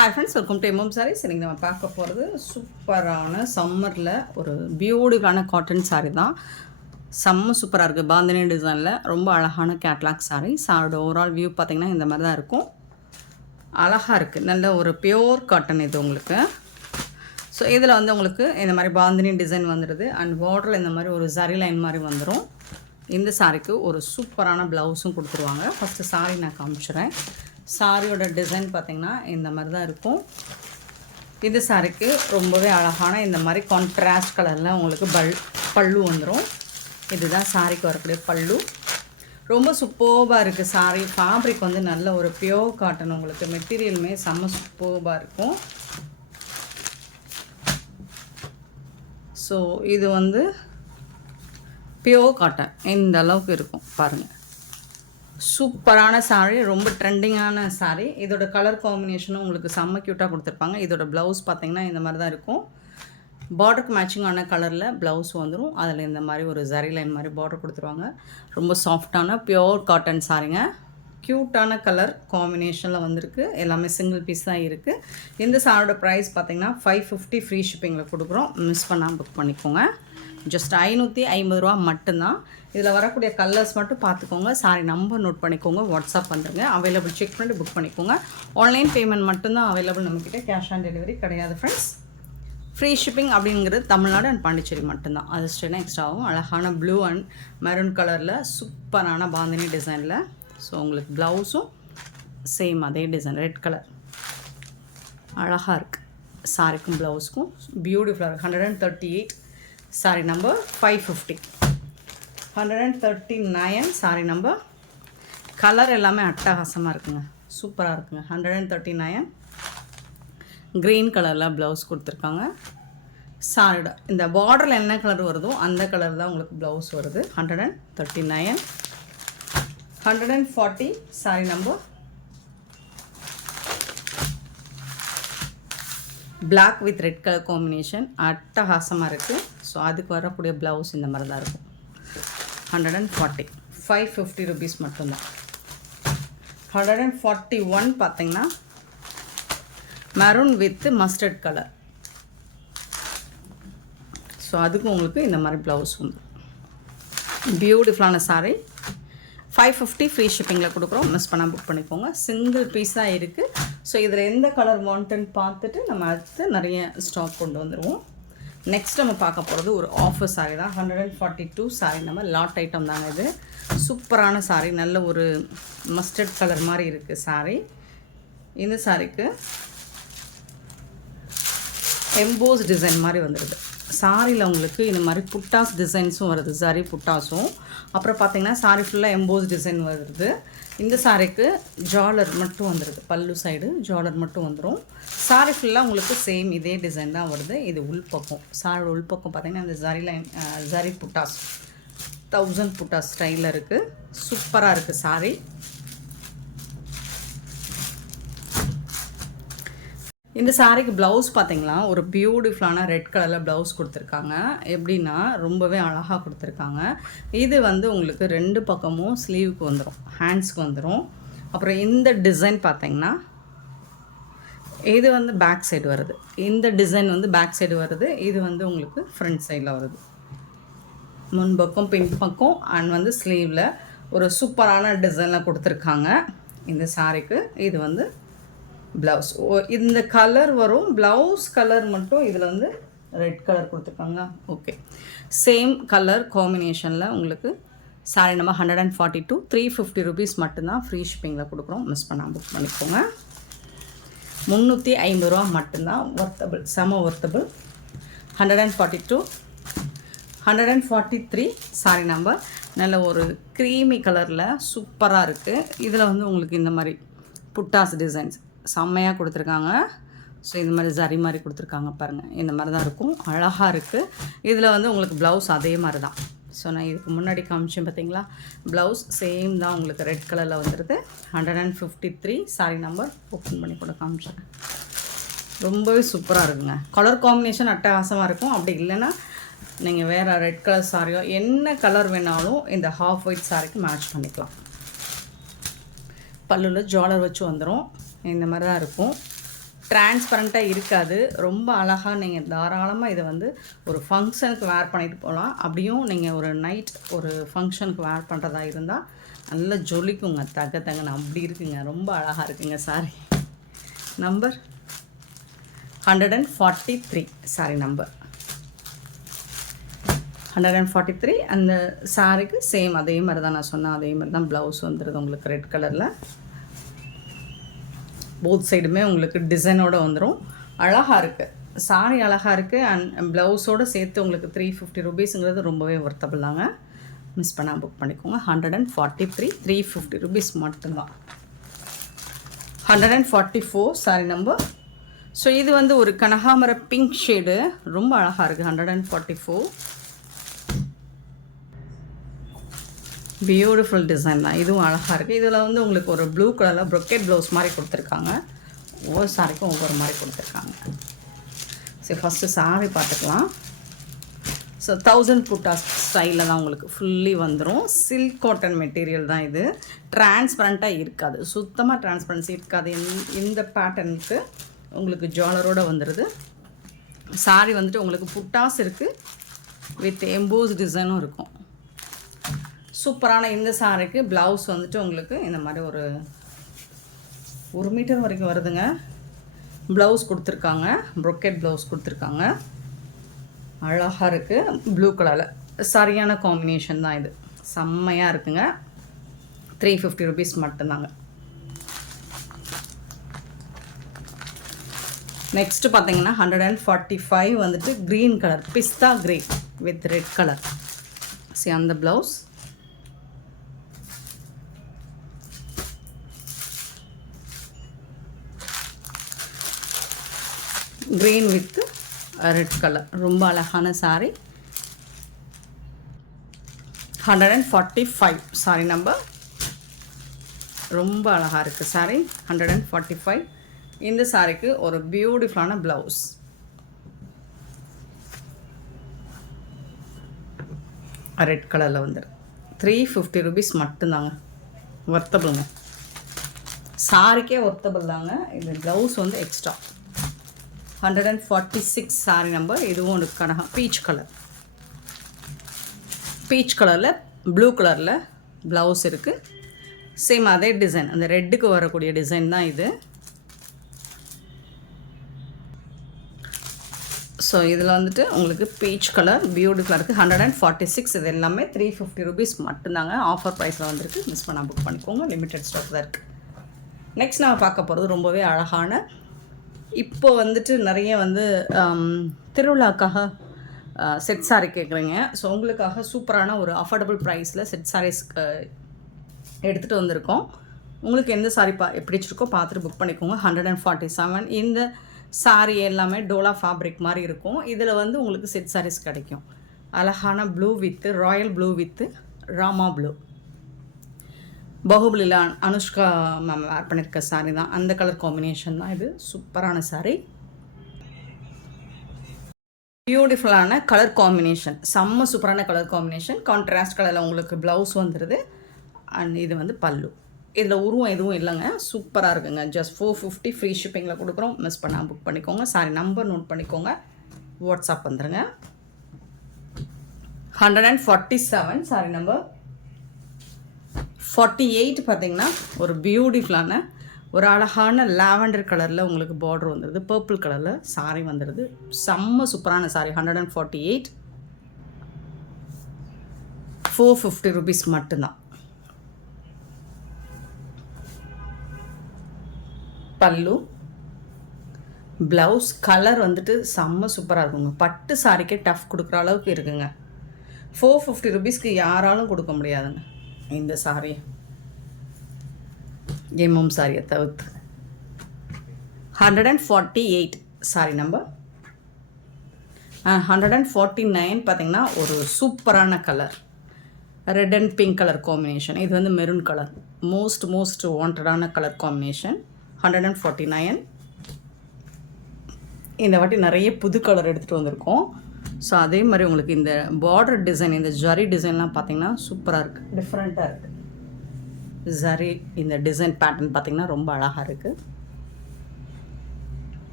Hi friends, welcome to MM sarees. இன்றைக்கி நம்ம பார்க்க போகிறது சூப்பரான சம்மரில் ஒரு பியூட்டிஃபுல்லான காட்டன் சாரீ தான். செம்ம சூப்பராக இருக்குது. பாந்தினி டிசைனில் ரொம்ப அழகான கேட்லாக் சாரீ. சாரோட ஓவரால் வியூ பார்த்திங்கன்னா இந்த மாதிரி தான் இருக்கும். அழகாக இருக்குது. நல்ல ஒரு பியோர் காட்டன் இது உங்களுக்கு. ஸோ இதில் வந்து உங்களுக்கு இந்த மாதிரி பாந்தினி டிசைன் வந்துடுது. அண்ட் பார்டரில் இந்த மாதிரி ஒரு ஜரி லைன் மாதிரி வந்துடும். இந்த சாரீக்கு ஒரு சூப்பரான ப்ளவுஸும் கொடுத்துருவாங்க. ஃபஸ்ட்டு சாரீ நான் காமிச்சுறேன். சாரியோட டிசைன் பார்த்திங்கன்னா இந்த மாதிரி தான் இருக்கும். இது சாரிக்கு ரொம்பவே அழகான இந்த மாதிரி கான்ட்ராஸ்ட் கலரில் உங்களுக்கு பல்லு வந்துடும். இதுதான் சாரிக்கு வரக்கூடிய பல்லு. ரொம்ப சூப்பர்பாக இருக்குது சாரி. ஃபேப்ரிக் வந்து நல்ல ஒரு பியோர் காட்டன். உங்களுக்கு மெட்டீரியலுமே செம்ம சூப்பர்பாக இருக்கும். ஸோ இது வந்து பியோர் காட்டன் இந்த அளவுக்கு இருக்கும் பாருங்கள். சூப்பரான சாரீ, ரொம்ப ட்ரெண்டிங்கான சாரீ. இதோட கலர் காம்பினேஷனும் உங்களுக்கு செம்ம க்யூட்டாக கொடுத்துருப்பாங்க. இதோட ப்ளவுஸ் பார்த்திங்கன்னா இந்த மாதிரி தான் இருக்கும். பார்டருக்கு மேட்சிங்கான கலரில் ப்ளவுஸ் வந்துடும். அதில் இந்த மாதிரி ஒரு ஜரி லைன் மாதிரி பார்டர் கொடுத்துருவாங்க. ரொம்ப சாஃப்டான பியோர் காட்டன் சாரீங்க. க்யூட்டான கலர் காம்பினேஷனில் வந்திருக்கு. எல்லாமே சிங்கிள் பீஸ் தான் இருக்குது. இந்த சாரோட ப்ரைஸ் பார்த்திங்கன்னா 550 ஃப்ரீ ஷிப்பிங்கில் கொடுக்குறோம். மிஸ் பண்ணாமல் புக் பண்ணிக்கோங்க. ஜஸ்ட் 550 ரூபா மட்டும்தான். இதில் வரக்கூடிய கலர்ஸ் மட்டும் பார்த்துக்கோங்க. சாரி நம்பர் நோட் பண்ணிக்கோங்க. வாட்ஸ்அப் பண்ணுறங்க. அவைலபிள் செக் பண்ணிட்டு புக் பண்ணிக்கோங்க. ஆன்லைன் பேமெண்ட் மட்டும்தான் அவைலபிள் நம்மக்கிட்ட. கேஷ் ஆன் டெலிவரி கிடையாது ஃப்ரெண்ட்ஸ். ஃப்ரீ ஷிப்பிங் அப்படிங்கிறது தமிழ்நாடு அண்ட் பாண்டிச்சேரி மட்டும்தான். அது ஸ்டேனா எக்ஸ்ட்ரா ஆகும். அழகான ப்ளூ அண்ட் மெரூன் கலரில் சூப்பரான பாந்தினி டிசைனில். ஸோ உங்களுக்கு ப்ளவுஸும் சேம் அதே டிசைன் ரெட் கலர் அழகாக இருக்குது. சாரிக்கும் ப்ளவுஸுக்கும் பியூட்டிஃபுல்லாக இருக்குது. 138 sorry number 550. 139 sorry number. Colour எல்லாமே அட்டகாசமாக இருக்குங்க. சூப்பராக இருக்குங்க. 139 க்ரீன் கலரில் ப்ளவுஸ் கொடுத்துருக்காங்க. சாரியோட இந்த பார்டரில் என்ன கலர் வருதோ அந்த கலர் தான் உங்களுக்கு ப்ளவுஸ் வருது. 139. 140 sari number. Black with red colour combination அட்டகாசமாக இருக்குது. ஸோ அதுக்கு வரக்கூடிய ப்ளவுஸ் இந்த மாதிரி தான் இருக்கும். 140. 550 ருபீஸ் மட்டும்தான். 141 பார்த்திங்கன்னா maroon with mustard colour. So அதுக்கு உங்களுக்கு இந்த மாதிரி ப்ளவுஸ் வந்து பியூட்டிஃபுல்லான சாரீ. 550 ஃப்ரீ ஷிப்பிங்கில் கொடுக்குறோம். மிஸ் பண்ணால் புக் பண்ணிக்கோங்க. சிங்கிள் பீஸாக இருக்குது. ஸோ இதில் எந்த கலர் வாண்ட்டுன்னு பார்த்துட்டு நம்ம அடுத்து நிறைய ஸ்டாக் கொண்டு வந்துடுவோம். நெக்ஸ்ட் நம்ம பார்க்க போகிறது ஒரு ஆஃபர் சாரீ தான். 142 சாரீ நம்ம லாட் ஐட்டம் தாங்க இது. சூப்பரான சாரீ. நல்ல ஒரு மஸ்டர்ட் கலர் மாதிரி இருக்குது சாரீ. இந்த சாரீக்கு எம்போஸ் டிசைன் மாதிரி வந்துடுது. சாரியில் உங்களுக்கு இந்த மாதிரி புட்டாஸ் டிசைன்ஸும் வருது. சாரி புட்டாஸும். அப்புறம் பார்த்திங்கன்னா சாரி ஃபுல்லாக எம்போஸ் டிசைன் வருது. இந்த சாரிக்கு ஜாலர் மட்டும் வந்துடுது. பல்லு சைடு ஜாலர் மட்டும் வந்துடும். சாரி ஃபுல்லாக உங்களுக்கு சேம் இதே டிசைன் தான் வருது. இது உள்பக்கம். சாரியோட உள்பக்கம் பார்த்திங்கன்னா இந்த ஜரி லைன் ஜரி புட்டாஸ் 1000 புட்டாஸ் ஸ்டைலில் இருக்குது. சூப்பராக இருக்குது சாரி. இந்த சாரிக்கு ப்ளவுஸ் பார்த்திங்கன்னா ஒரு பியூட்டிஃபுல்லான ரெட் கலரில் ப்ளவுஸ் கொடுத்துருக்காங்க. எப்படின்னா ரொம்பவே அழகாக கொடுத்துருக்காங்க. இது வந்து உங்களுக்கு 2 பக்கமும் ஸ்லீவுக்கு வந்துடும், ஹேண்ட்ஸ்க்கு வந்துடும். அப்புறம் இந்த டிசைன் பார்த்திங்கன்னா இது வந்து பேக் சைடு வருது. இந்த டிசைன் வந்து பேக் சைடு வருது. இது வந்து உங்களுக்கு ஃப்ரண்ட் சைடில் வருது. முன்பக்கம் பின் பக்கம் அண்ட் வந்து ஸ்லீவில் ஒரு சூப்பரான டிசைனில் கொடுத்துருக்காங்க இந்த சாரிக்கு. இது வந்து ப்ளவுஸ் இந்த கலர் வரும். ப்ளவுஸ் கலர் மட்டும் இதில் வந்து ரெட் கலர் கொடுத்துருக்காங்க. ஓகே, சேம் கலர் காம்பினேஷனில் உங்களுக்கு சாரி நம்பர் 142. 350 ருபீஸ் மட்டும்தான் ஃப்ரீ ஷிப்பிங்கில் கொடுக்குறோம். மிஸ் பண்ணாமல் புக் பண்ணிக்கோங்க. 350 ரூபா மட்டும்தான். ஒர்த்தபிள், செம ஒர்த்தபிள். 142. 143 sorry number. நல்ல ஒரு க்ரீமி கலரில் சூப்பராக இருக்குது. இதில் வந்து உங்களுக்கு இந்த மாதிரி புட்டாஸ் டிசைன்ஸ் செம்மையாக கொடுத்துருக்காங்க. ஸோ இந்த மாதிரி ஜரி மாதிரி கொடுத்துருக்காங்க பாருங்கள். இந்த மாதிரி தான் இருக்கும். அழகாக இருக்குது. இதில் வந்து உங்களுக்கு ப்ளவுஸ் அதே மாதிரி தான். ஸோ நான் இதுக்கு முன்னாடி காமிச்சேன் பார்த்தீங்களா, ப்ளவுஸ் சேம் தான் உங்களுக்கு ரெட் கலரில் வந்துடுது. 153 சாரி நம்பர். ஓப்பன் பண்ணி கூட காமிச்சேன். ரொம்பவே சூப்பராக இருக்குங்க. கலர் காம்பினேஷன் அட்டகாசமாக இருக்கும். அப்படி இல்லைன்னா நீங்கள் வேறு ரெட் கலர் சாரியோ என்ன கலர் வேணாலும் இந்த ஹாஃப் ஒயிட் சாரிக்கு மேட்ச் பண்ணிக்கலாம். பல்லுல ஜாலர் வச்சு வந்துடும். இந்த மாதிரி தான் இருக்கும். டிரான்ஸ்பரண்ட்டாக இருக்காது. ரொம்ப அழகாக நீங்கள் தாராளமாக இதை வந்து ஒரு ஃபங்க்ஷனுக்கு வேர் பண்ணிட்டு போகலாம். அப்படியும் நீங்கள் ஒரு நைட் ஒரு ஃபங்க்ஷனுக்கு வேர் பண்ணுறதா இருந்தால் நல்லா ஜொலிக்குங்க, தகன்னு அப்படி இருக்குங்க. ரொம்ப அழகாக இருக்குங்க சாரி. Number 143 sorry number 143. அந்த சாரிக்கு சேம் அதே மாதிரி தான் நான் சொன்னேன், அதே மாதிரி தான் ப்ளவுஸ் வந்துடுது உங்களுக்கு ரெட் கலரில். போத் சைடுமே உங்களுக்கு டிசைனோடு வந்துடும். அழகாக இருக்குது சாரி, அழகாக இருக்குது. அண்ட் ப்ளவுஸோடு சேர்த்து உங்களுக்கு 350 ரூபீஸுங்கிறது ரொம்பவே ஒர்த்தபிள் தாங்க. மிஸ் பண்ணால் புக் பண்ணிக்கோங்க. 143, 350 ரூபீஸ் மட்டும்தான். 144 சாரி நம்பர். ஸோ இது வந்து ஒரு கனகாமர பிங்க் ஷேடு, ரொம்ப அழகாக இருக்குது. 144 பியூட்டிஃபுல் டிசைன் தான், இதுவும் அழகாக இருக்குது. இதில் வந்து உங்களுக்கு ஒரு ப்ளூ கலரில் ப்ரொக்கெட் ப்ளவுஸ் மாதிரி கொடுத்துருக்காங்க. ஒவ்வொரு சாரிக்கும் ஒவ்வொரு மாதிரி கொடுத்துருக்காங்க. சரி, ஃபஸ்ட்டு சாரி பார்த்துக்கலாம். ஸோ 1000 புட்டா ஸ்டைலில் தான் உங்களுக்கு ஃபுல்லி வந்துடும். சில்க் காட்டன் மெட்டீரியல் தான் இது. டிரான்ஸ்பரண்ட்டாக இருக்காது, சுத்தமாக டிரான்ஸ்பரன்சி இருக்காது. இந்த பேட்டர்னுக்கு உங்களுக்கு ஜுவல்லரோடு வந்துடுது. சாரி வந்துட்டு உங்களுக்கு புட்டாஸ் இருக்குது, வித் எம்போஸ் டிசைனும் இருக்கும். சூப்பரான இந்த சாரிக்கு ப்ளவுஸ் வந்துட்டு உங்களுக்கு இந்த மாதிரி ஒரு 1 மீட்டர் வரைக்கும் வருதுங்க. ப்ளவுஸ் கொடுத்துருக்காங்க, ப்ரொக்கெட் ப்ளவுஸ் கொடுத்துருக்காங்க. அழகாக இருக்குது, ப்ளூ கலரில். சரியான காம்பினேஷன் தான் இது, செம்மையாக இருக்குங்க. 350 ரூபீஸ் மட்டும்தாங்க. நெக்ஸ்ட்டு பார்த்தீங்கன்னா 145 வந்துட்டு க்ரீன் கலர், பிஸ்தா க்ரே வித் ரெட் கலர். சரி, அந்த blouse green with red colour, ரொம்ப அழகான சாரி. 145 sorry number. ரொம்ப அழகாக இருக்குது சாரி. 145. இந்த சாரிக்கு ஒரு பியூட்டிஃபுல்லான ப்ளவுஸ். ரெட் கலரில் வந்துடும். 350 ரூபீஸ் மட்டும்தாங்க. ஒர்த்தபிளுங்க, சாரிக்கே ஒர்த்தபிள் தாங்க. இது ப்ளவுஸ் வந்து எக்ஸ்ட்ரா. 146 sorry number. இதுவும் ஒரு பீச் கலர், பீச் கலரில் ப்ளூ கலரில் ப்ளவுஸ் இருக்குது. சேம் அதே டிசைன், அந்த ரெட்டுக்கு வரக்கூடிய டிசைன் தான் இது. ஸோ இதில் வந்துட்டு உங்களுக்கு பீச் கலர் பியூட்டிஃபுல்லாக இருக்குது. 146. இது எல்லாமே 350 ரூபீஸ் மட்டும்தாங்க. ஆஃபர் ப்ரைஸில் வந்துருக்கு, மிஸ் பண்ணால் புக் பண்ணிக்கோங்க. லிமிட்டட் ஸ்டாக் தான் இருக்குது. நெக்ஸ்ட் நான் பார்க்க போகிறது ரொம்பவே அழகான, இப்போ வந்துட்டு நிறைய வந்து திருவிழாக்காக செட் சாரி கேட்குறீங்க. ஸோ உங்களுக்காக சூப்பரான ஒரு அஃபோர்டபுள் ப்ரைஸில் செட் சாரீஸ் எடுத்துகிட்டு வந்திருக்கோம். உங்களுக்கு எந்த சாரி பிடிச்சிருக்கோ பார்த்துட்டு புக் பண்ணிக்கோங்க. 147. இந்த சாரி எல்லாமே டோலா ஃபேப்ரிக் மாதிரி இருக்கும். இதில் வந்து உங்களுக்கு செட் சாரீஸ் கிடைக்கும். அழகான blue with royal blue with Rama blue. பாகுபலியில் அனுஷ்கா மேம் வேர் பண்ணியிருக்க சாரீ தான், அந்த கலர் காம்பினேஷன் தான் இது. சூப்பரான சாரீ, பியூட்டிஃபுல்லான கலர் காம்பினேஷன், செம்ம சூப்பரான கலர் காம்பினேஷன். கான்ட்ராஸ்ட் கலரில் உங்களுக்கு ப்ளவுஸ் வந்துடுது. அண்ட் இது வந்து பல்லு. இதில் உருவம் எதுவும் இல்லைங்க, சூப்பராக இருக்குங்க. ஜஸ்ட் 450 ஃப்ரீ ஷிப்பிங்கில் கொடுக்குறோம். மிஸ் பண்ணால் புக் பண்ணிக்கோங்க. சாரி நம்பர் நோட் பண்ணிக்கோங்க, வாட்ஸ்அப் வந்துடுங்க. 147 சாரி நம்பர். 48 பார்த்தீங்கன்னா ஒரு பியூட்டிஃபுல்லான ஒரு அழகான லாவெண்டர் கலரில் உங்களுக்கு பார்டர் வந்துடுது. பர்பிள் கலரில் சாரி வந்துடுது. செம்ம சூப்பரான சாரி. 148, 450 ரூபீஸ் மட்டும்தான். பல்லு, ப்ளவுஸ், கலர் வந்துட்டு செம்ம சூப்பராக இருக்குங்க. பட்டு சாரிக்கே டஃப் கொடுக்குற அளவுக்கு இருக்குங்க. 450 ரூபீஸ்க்கு யாராலும் கொடுக்க முடியாதுங்க இந்த சாரி, எம்எம் சாரியை தவிர்த்து. 148 சாரி நம்பர். 149 பார்த்தீங்கன்னா ஒரு சூப்பரான colour, red and pink colour combination. இது வந்து மெரூன் கலர், மோஸ்ட் வாண்டடான கலர் காம்பினேஷன். 149. இந்த வாட்டி நிறைய புது கலர் எடுத்துகிட்டு வந்திருக்கோம். ஸோ அதே மாதிரி உங்களுக்கு இந்த பார்டர் டிசைன், இந்த ஜரி டிசைன்லாம் பார்த்தீங்கன்னா சூப்பராக இருக்குது, டிஃப்ரெண்ட்டாக இருக்குது. ஜரி இந்த டிசைன் பேட்டர்ன் பார்த்தீங்கன்னா ரொம்ப அழகாக இருக்குது.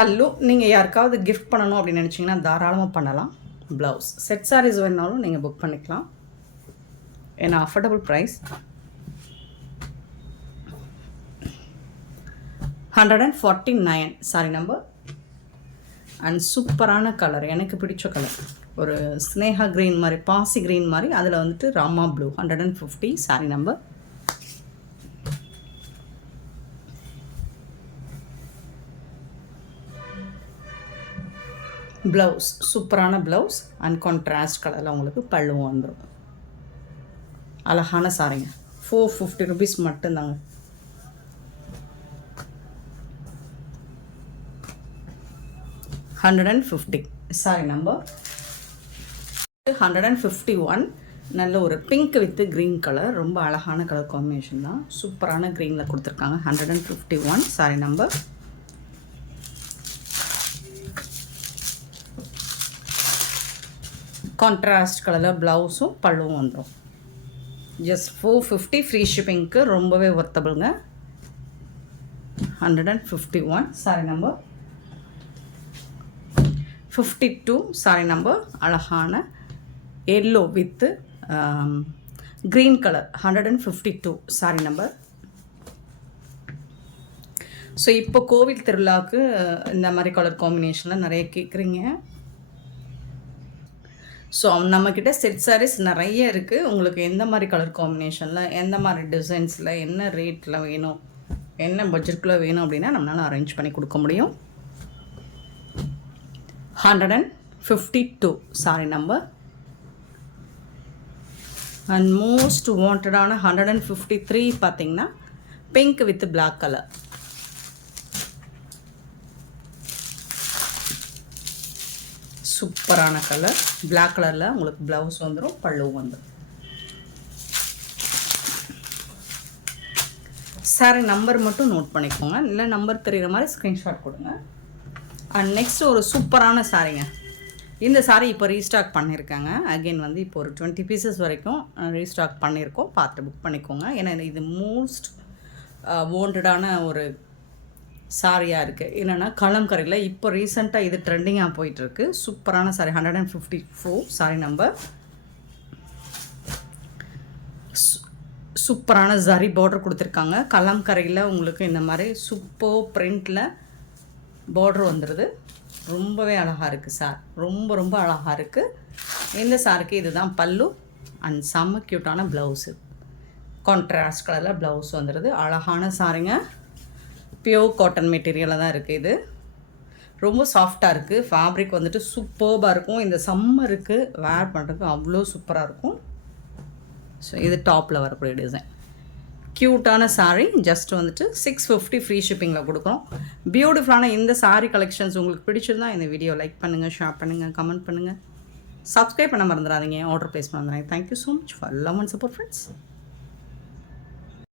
பல்லு நீங்கள் யாருக்காவது கிஃப்ட் பண்ணணும் அப்படின்னு நினச்சிங்கன்னா தாராளமாக பண்ணலாம். ப்ளவுஸ் செட் சாரீஸ் வேணாலும் நீங்கள் புக் பண்ணிக்கலாம். ஏன்னா affordable price. 149 sari number. And சூப்பரான கலர், எனக்கு பிடிச்ச கலர், ஒரு ஸ்னேகா க்ரீன் மாதிரி, பாசி க்ரீன் மாதிரி, அதில் வந்துட்டு Rama blue. 150 sorry number. Blouse சூப்பரான ப்ளவுஸ் அண்ட் கான்ட்ராஸ்ட் கலரில் உங்களுக்கு பல்லுவும் வந்துடும். அழகான சாரிங்க. 450 rupees மட்டும்தாங்க. $150 சாரி நம்பர். 151 நல்ல ஒரு பிங்க் வித் க்ரீன் கலர், ரொம்ப அழகான கலர் காம்பினேஷன் தான். சூப்பரான க்ரீனில் கொடுத்துருக்காங்க. 151 சாரி நம்பர். கான்ட்ராஸ்ட் கலரில் ப்ளவுஸும் பல்லுவும் வந்துடும். ஜஸ்ட் 450 ஃப்ரீ ஷிப்பிங்க்கு ரொம்பவே ஒர்த்தபிளுங்க. 151 சாரி நம்பர். 52 சாரி நம்பர். அழகான yellow with green colour. 152 sari number. So இப்போ கோவில் திருவிழாவுக்கு இந்த மாதிரி கலர் காம்பினேஷனில் நிறைய கேட்குறீங்க. ஸோ நம்மக்கிட்ட செட் சாரீஸ் நிறைய இருக்குது. உங்களுக்கு எந்த மாதிரி கலர் காம்பினேஷனில், எந்த மாதிரி டிசைன்ஸில், என்ன ரேட்டில் வேணும், என்ன பட்ஜெட்டுக்குள்ளே வேணும் அப்படின்னா நம்மளால் அரேஞ்ச் பண்ணி கொடுக்க முடியும். 152 சாரி நம்பர். அண்ட் மோஸ்ட் வாண்டடான 153 பார்த்தீங்கன்னா பிங்க் வித் பிளாக் கலர். சூப்பரான கலர். பிளாக் கலரில் உங்களுக்கு ப்ளவுஸ் வந்துடும், பல்லுவும் வந்துடும். சாரி நம்பர் மட்டும் நோட் பண்ணிக்கோங்க, இல்லை நம்பர் தெரிகிற மாதிரி ஸ்க்ரீன்ஷாட் கொடுங்க. அண்ட் நெக்ஸ்ட் ஒரு சூப்பரான சாரீங்க. இந்த சாரீ இப்போ ரீஸ்டாக் பண்ணியிருக்காங்க. அகெயின் வந்து இப்போ ஒரு 20 பீசஸ் வரைக்கும் ரீஸ்டாக் பண்ணியிருக்கோம். பார்த்து புக் பண்ணிக்கோங்க. ஏன்னா இது மோஸ்ட் வாண்டடான ஒரு சாரியாக இருக்குது. என்னென்னா கலம்கரையில் இப்போ ரீசெண்டாக இது ட்ரெண்டிங்காக போயிட்டுருக்கு. சூப்பரான சாரி. 154 sorry number. சூப்பரான ஜரி பார்டர் கொடுத்துருக்காங்க. கலம்கரையில் உங்களுக்கு இந்த மாதிரி சூப்பர் பிரிண்டில் பார்டர் வந்துடுது. ரொம்பவே அழகாக இருக்குது சார். ரொம்ப ரொம்ப அழகாக இருக்குது. இந்த சாருக்கு இதுதான் பல்லு அண்ட் செம்ம க்யூட்டான ப்ளவுஸு. கான்ட்ராஸ்ட் கலரில் ப்ளவுஸ் வந்துடுது. அழகான சாரிங்க. பியோர் காட்டன் மெட்டீரியலாக தான் இருக்குது. இது ரொம்ப சாஃப்டாக இருக்குது. ஃபேப்ரிக் வந்துட்டு சூப்பர்பாக இருக்கும். இந்த சம்மருக்கு வேர் பண்ணுறதுக்கு அவ்வளோ சூப்பராக இருக்கும். ஸோ இது டாப்பில் வரக்கூடிய டிசைன். க்யூட்டான சாரீ. ஜஸ்ட் வந்துட்டு 650 ஃப்ரீ ஷிப்பிங்கில் கொடுக்குறோம். பியூட்டிஃபுல்லான இந்த சாரீ கலெக்ஷன்ஸ் உங்களுக்கு பிடிச்சிருந்தா இந்த வீடியோ லைக் பண்ணுங்கள், ஷேர் பண்ணுங்கள், கமெண்ட் பண்ணுங்கள், சப்ஸ்கிரைப் பண்ண மறந்துடாதீங்க, ஆர்டர் ப்ளேஸ் பண்ண மறந்துடாதீங்க. Thank you so much for love and support friends.